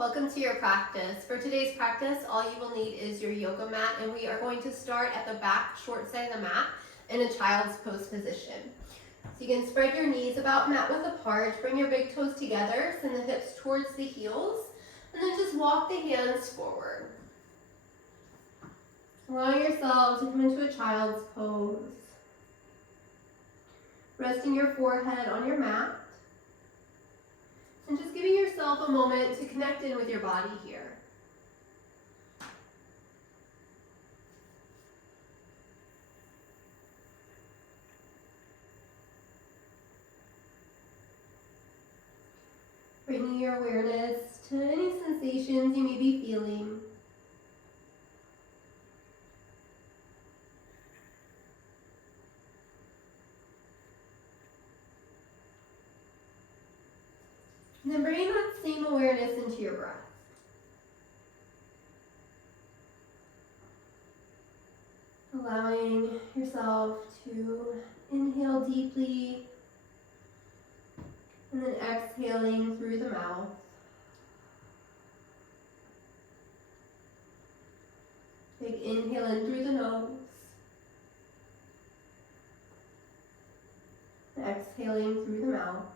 Welcome to your practice. For today's practice, all you will need is your yoga mat, and we are going to start at the back short side of the mat in a child's pose position. So you can spread your knees about mat width apart, bring your big toes together, send the hips towards the heels, and then just walk the hands forward. Allowing yourself to come into a child's pose. Resting your forehead on your mat. And just giving yourself a moment to connect in with your body here. Bringing your awareness to any sensations you may be feeling. And then bringing that same awareness into your breath. Allowing yourself to inhale deeply and then exhaling through the mouth. Big inhale in through the nose. And exhaling through the mouth.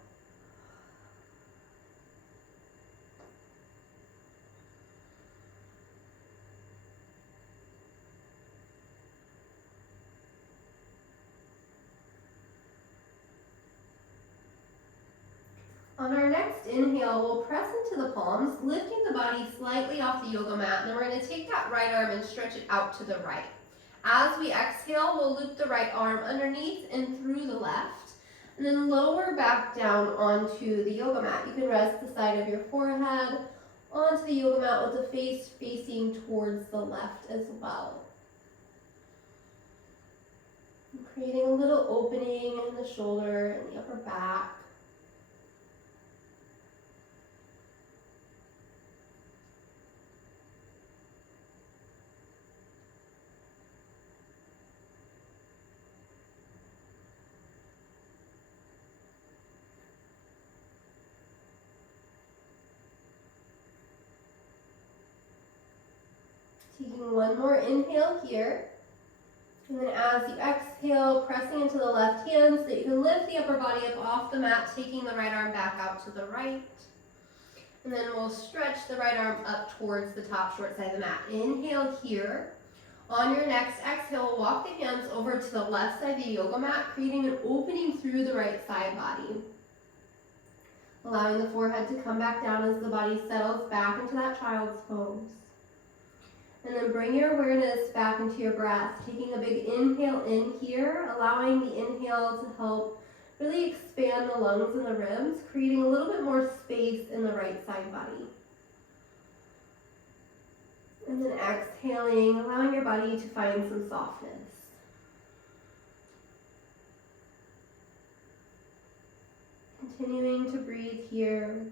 On our next inhale, we'll press into the palms, lifting the body slightly off the yoga mat, and then we're going to take that right arm and stretch it out to the right. As we exhale, we'll loop the right arm underneath and through the left, and then lower back down onto the yoga mat. You can rest the side of your forehead onto the yoga mat with the face facing towards the left as well. And creating a little opening in the shoulder and the upper back. Taking one more inhale here. And then as you exhale, pressing into the left hand so that you can lift the upper body up off the mat, taking the right arm back out to the right. And then we'll stretch the right arm up towards the top short side of the mat. Inhale here. On your next exhale, walk the hands over to the left side of the yoga mat, creating an opening through the right side body. Allowing the forehead to come back down as the body settles back into that child's pose. And then bring your awareness back into your breath, taking a big inhale in here, allowing the inhale to help really expand the lungs and the ribs, creating a little bit more space in the right side body. And then exhaling, allowing your body to find some softness. Continuing to breathe here.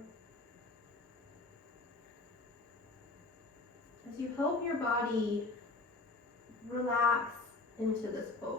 As you help your body relax into this pose.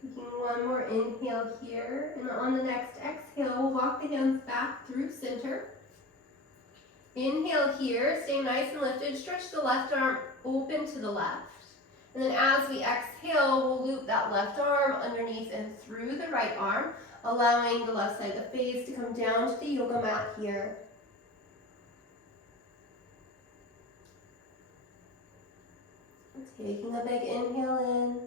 Taking one more inhale here, and on the next exhale, we'll walk the hands back through center. Inhale here, stay nice and lifted, stretch the left arm open to the left. And then as we exhale, we'll loop that left arm underneath and through the right arm, allowing the left side of the face to come down to the yoga mat here. Taking a big inhale in.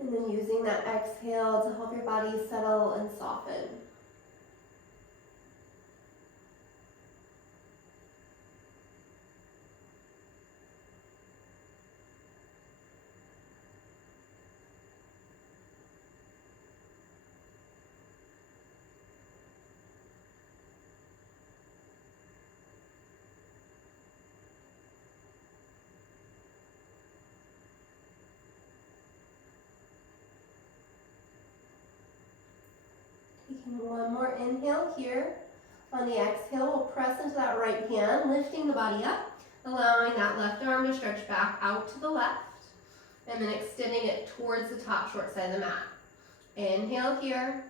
And then using that exhale to help your body settle and soften. more inhale here. On the exhale, we'll press into that right hand, lifting the body up, allowing that left arm to stretch back out to the left, and then extending it towards the top short side of the mat. Inhale here.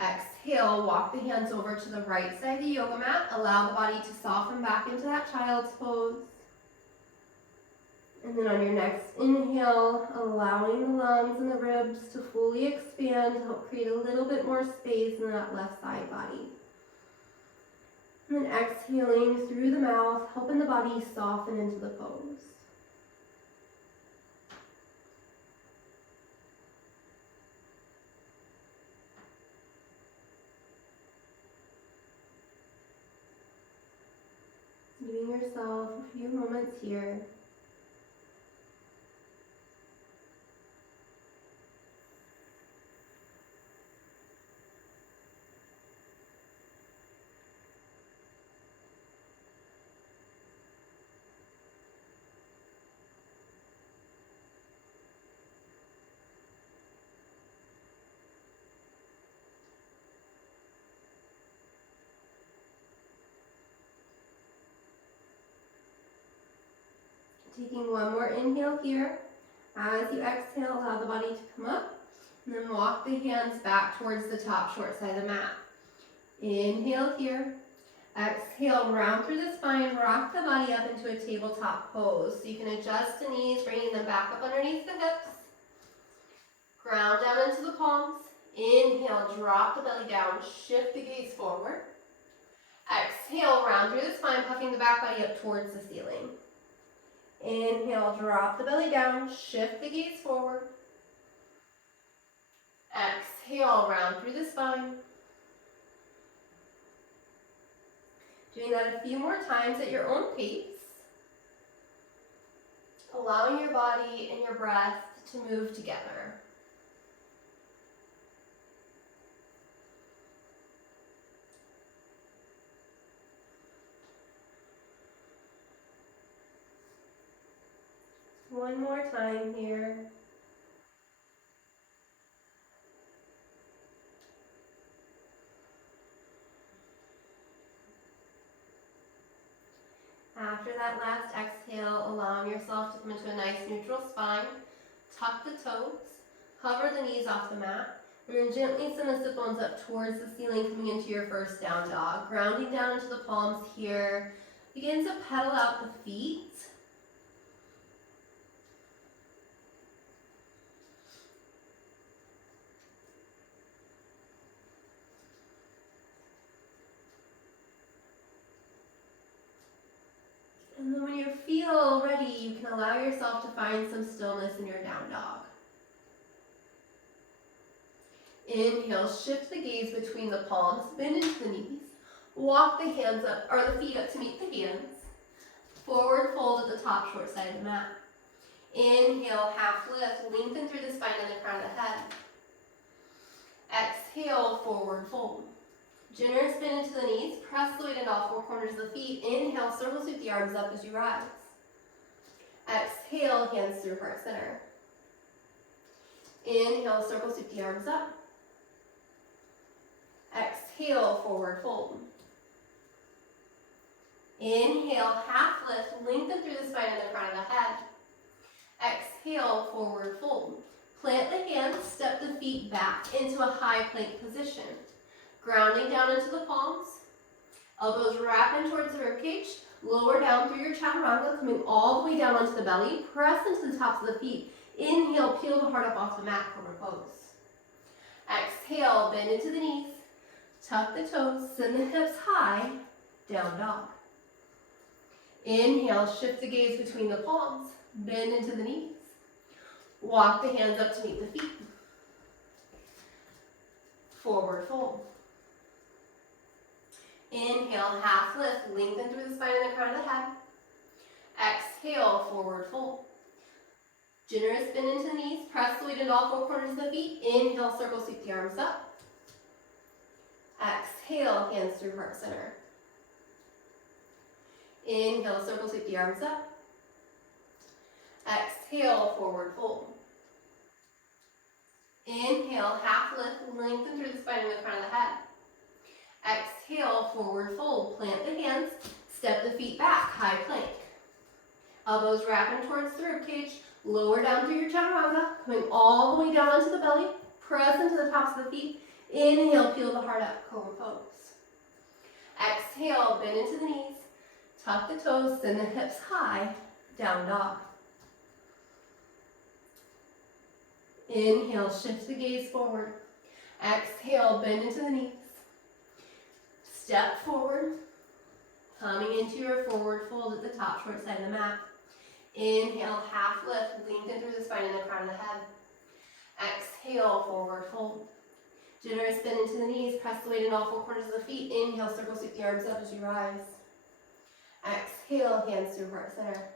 Exhale, walk the hands over to the right side of the yoga mat. Allow the body to soften back into that child's pose. And then on your next inhale, allowing the lungs and the ribs to fully expand to help create a little bit more space in that left side body. And then exhaling through the mouth, helping the body soften into the pose. Giving yourself a few moments here. Taking one more inhale here. As you exhale, allow the body to come up, and then walk the hands back towards the top short side of the mat. Inhale here. Exhale, round through the spine, rock the body up into a tabletop pose. So you can adjust the knees, bringing them back up underneath the hips. Ground down into the palms. Inhale, drop the belly down, shift the gaze forward. Exhale, round through the spine, puffing the back body up towards the ceiling. Inhale, drop the belly down, shift the gaze forward. Exhale, round through the spine. Doing that a few more times at your own pace. Allowing your body and your breath to move together. One more time here. After that last exhale, allowing yourself to come into a nice neutral spine. Tuck the toes, hover the knees off the mat. We're going to gently send the sit bones up towards the ceiling, coming into your first down dog. Grounding down into the palms here. Begin to pedal out the feet. And then when you feel ready, you can allow yourself to find some stillness in your down dog. Inhale, shift the gaze between the palms, bend into the knees. Walk the hands up, or the feet up to meet the hands. Forward fold at the top short side of the mat. Inhale, half lift, lengthen through the spine and the crown of the head. Exhale, forward fold. Generous bend into the knees, press the weight into all four corners of the feet. Inhale, circle sweep the arms up as you rise. Exhale, hands through heart center. Inhale, circle sweep the arms up. Exhale, forward fold. Inhale, half lift, lengthen through the spine and the crown of the head. Exhale, forward fold. Plant the hands, step the feet back into a high plank position. Grounding down into the palms. Elbows wrap in towards the ribcage. Lower down through your chaturanga, coming all the way down onto the belly. Press into the tops of the feet. Inhale, peel the heart up off the mat, cobra pose. Exhale, bend into the knees. Tuck the toes, send the hips high, down dog. Inhale, shift the gaze between the palms. Bend into the knees. Walk the hands up to meet the feet. Forward fold. Inhale, half lift, lengthen through the spine and the crown of the head. Exhale, forward fold. Generous bend into the knees, press the weight into all four corners of the feet. Inhale, circle sweep the arms up. Exhale, hands through heart center. Inhale, circle sweep the arms up. Exhale, forward fold. Inhale, half lift, lengthen through the spine and the crown of the head. Exhale, forward fold. Plant the hands, step the feet back, high plank. Elbows wrapping towards the ribcage. Lower down through your chaturanga, coming all the way down onto the belly. Press into the tops of the feet. Inhale, peel the heart up, cobra pose. Exhale, bend into the knees. Tuck the toes, send the hips high, down dog. Inhale, shift the gaze forward. Exhale, bend into the knees. Step forward, coming into your forward fold at the top short side of the mat. Inhale, half lift, lengthen through the spine and the crown of the head. Exhale, forward fold. Generous bend into the knees, press the weight in all four corners of the feet. Inhale, circle sweep the arms up as you rise. Exhale, hands through heart center.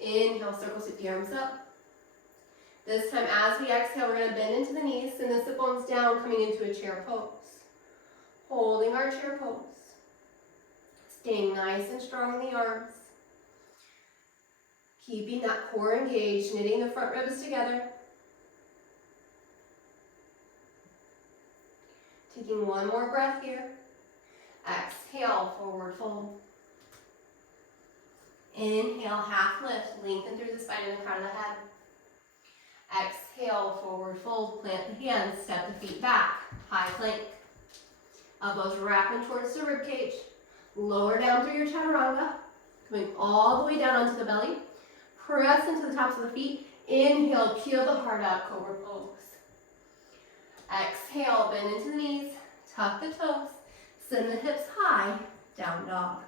Inhale, circle sweep the arms up. This time as we exhale, we're going to bend into the knees, send the sit bones down, coming into a chair pose. Holding our chair pose. Staying nice and strong in the arms. Keeping that core engaged, knitting the front ribs together. Taking one more breath here. Exhale, forward fold. Inhale, half lift, lengthen through the spine and the crown of the head. Exhale, forward fold, plant the hands, step the feet back, high plank. Elbows wrapping towards the ribcage. Lower down through your chaturanga, coming all the way down onto the belly. Press into the tops of the feet. Inhale, peel the heart out, cobra pose. Exhale, bend into the knees, tuck the toes, send the hips high, down dog.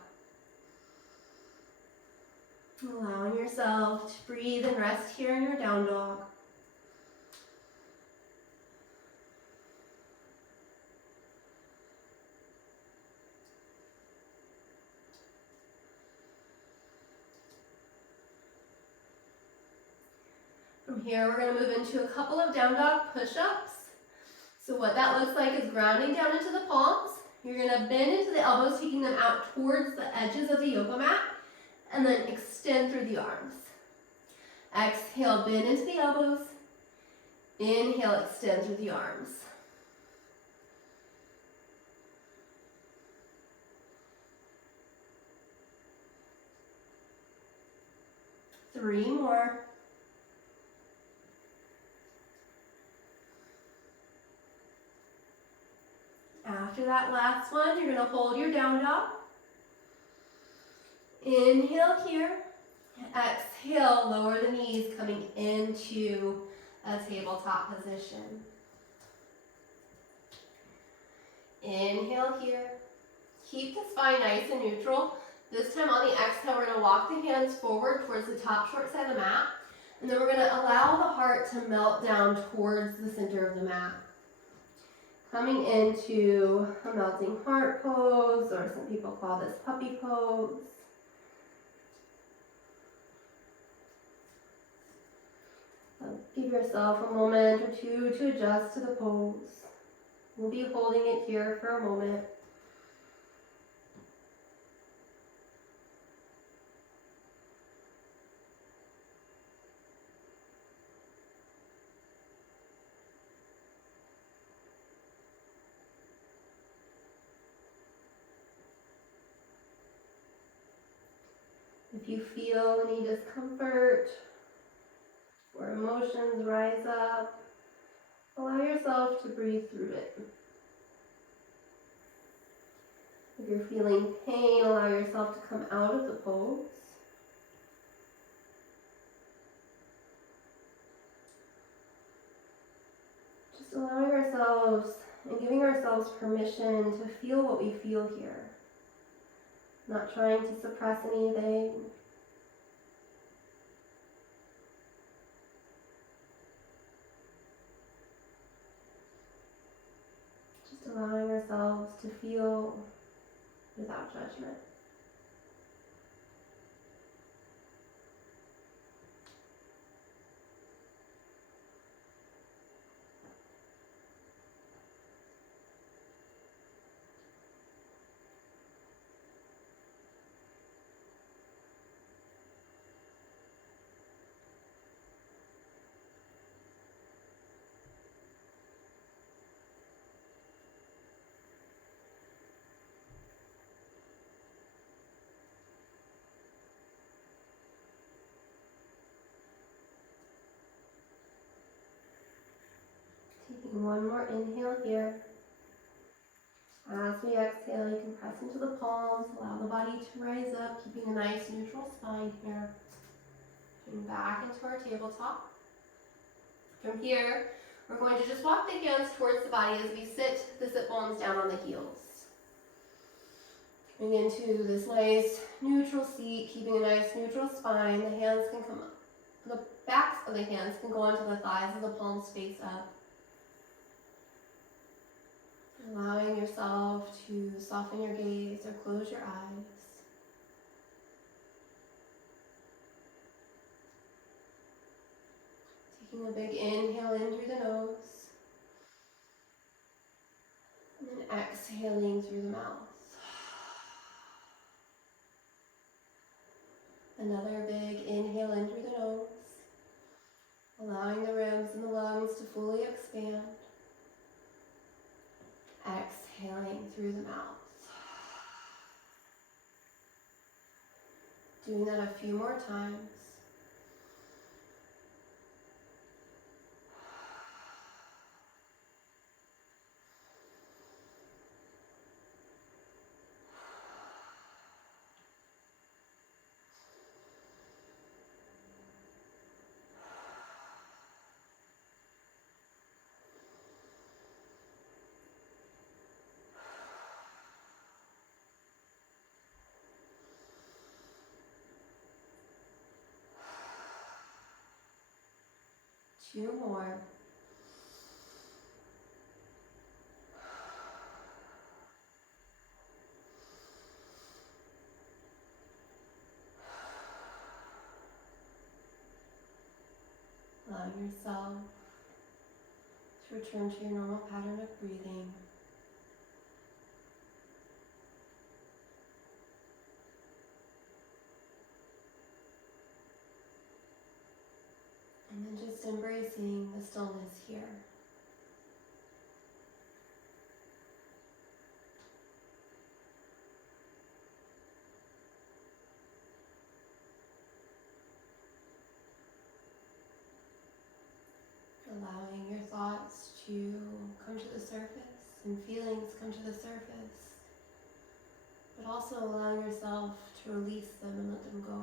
Allowing yourself to breathe and rest here in your down dog. From here, we're going to move into a couple of down dog push-ups. So what that looks like is grounding down into the palms. You're going to bend into the elbows, taking them out towards the edges of the yoga mat, and then extend through the arms. Exhale, bend into the elbows. Inhale, extend through the arms. Three more. After that last one, you're going to hold your down dog. Inhale here. Exhale, lower the knees, coming into a tabletop position. Inhale here. Keep the spine nice and neutral. This time on the exhale, we're going to walk the hands forward towards the top short side of the mat. And then we're going to allow the heart to melt down towards the center of the mat. Coming into a melting heart pose, or some people call this puppy pose. So give yourself a moment or two to adjust to the pose. We'll be holding it here for a moment. If you feel any discomfort or emotions rise up, allow yourself to breathe through it. If you're feeling pain, allow yourself to come out of the pose. Just allowing ourselves and giving ourselves permission to feel what we feel here. Not trying to suppress anything. Just allowing ourselves to feel without judgment. Taking one more inhale here. As we exhale, you can press into the palms, allow the body to rise up, keeping a nice neutral spine here. Coming back into our tabletop. From here, we're going to just walk the hands towards the body as we sit the sit bones down on the heels. Coming into this nice neutral seat, keeping a nice neutral spine. The hands can come up. The backs of the hands can go onto the thighs as the palms face up. Allowing yourself to soften your gaze or close your eyes. Taking a big inhale in through the nose. And then exhaling through the mouth. Another big inhale in through the nose. Allowing the ribs and the lungs to fully expand. Exhaling through the mouth. Doing that a few more times. Two more. Allowing yourself to return to your normal pattern of breathing. And then just embracing the stillness here. Allowing your thoughts to come to the surface and feelings come to the surface, but also allowing yourself to release them and let them go.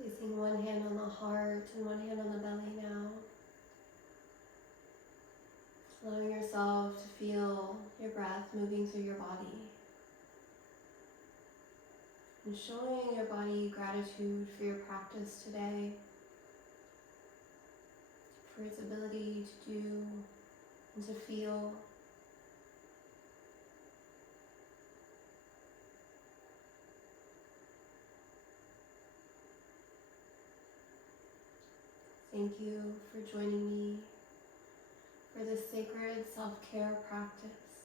Placing one hand on the heart and one hand on the belly now. Allowing yourself to feel your breath moving through your body. And showing your body gratitude for your practice today, for its ability to do and to feel. Thank you for joining me for this sacred self-care practice.